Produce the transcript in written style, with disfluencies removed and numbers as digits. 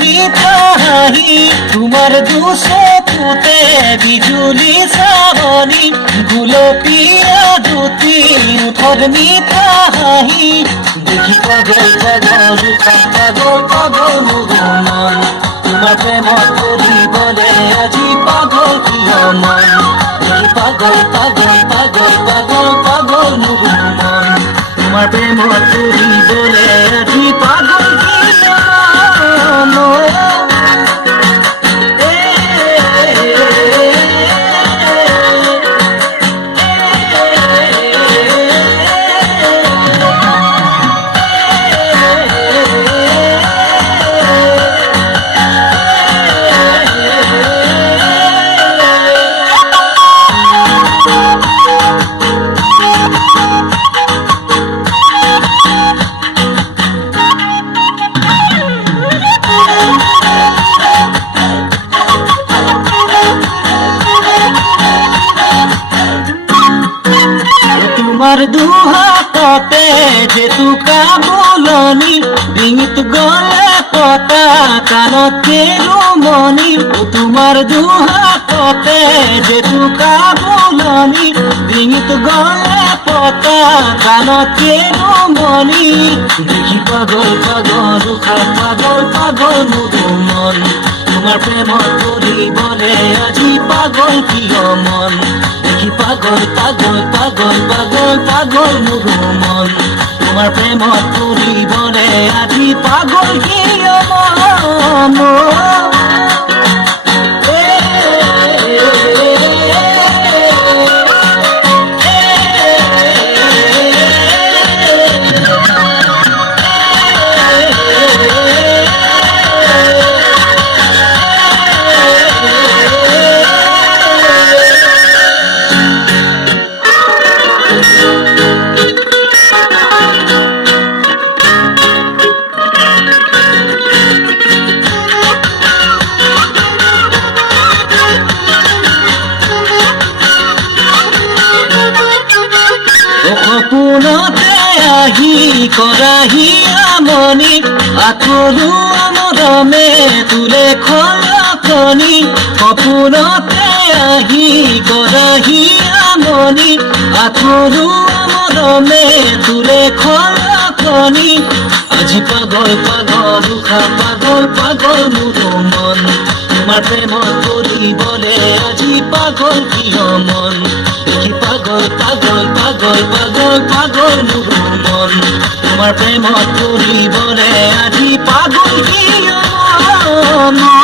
মিঠা হাঁহি তোমার দুশো পুতে বিজুলি শ্রাবণী গুলপিয়া জ্যোতি মুখর মিঠা হাঁহি দেখি পাগল পাগল পাগল পাগল মন তোমার প্রেমত পড়িবলে আজি পাগল প্রিয় মন দেখি পাগল পাগল পাগল পাগল পাগল মন তোমার প্রেমত পড়িবলে আজি পাগল প্রিয় মন। তোমার দুহাতে যেতুকা বলনি ডিঙিত গলে পতা কানত কেৰুমণি তোমার দুহাতে যেতুকা বলনি ডিঙিত গলে পতা কানত কেৰুমণি দেখি পাগল পাগল পাগল পাগল মন তোমার প্রেমত পড়িবলে আজি পাগল প্রিয় মন দেখি পাগল পাগল পাগল পাগল পাগল মন তোমার প্রেমত পড়িবলে আজি পাগল প্রিয় মন। সপোনতে আহি কৰাহি আমনি আঁতৰো মৰমে তোলে খলকনি সপোনতে আহি কৰাহি আমনি আঁতৰো মৰমে তোলে খলকনি আজি পাগল পাগল পাগল পাগল মন তোমার প্রেমত পড়িবলে আজি পাগল প্রিয় মন দেখি পাগল পাগল পাগল পাগল পাগল মন তোমার প্রেমত পড়িবলে আজি পাগল প্রিয় মন।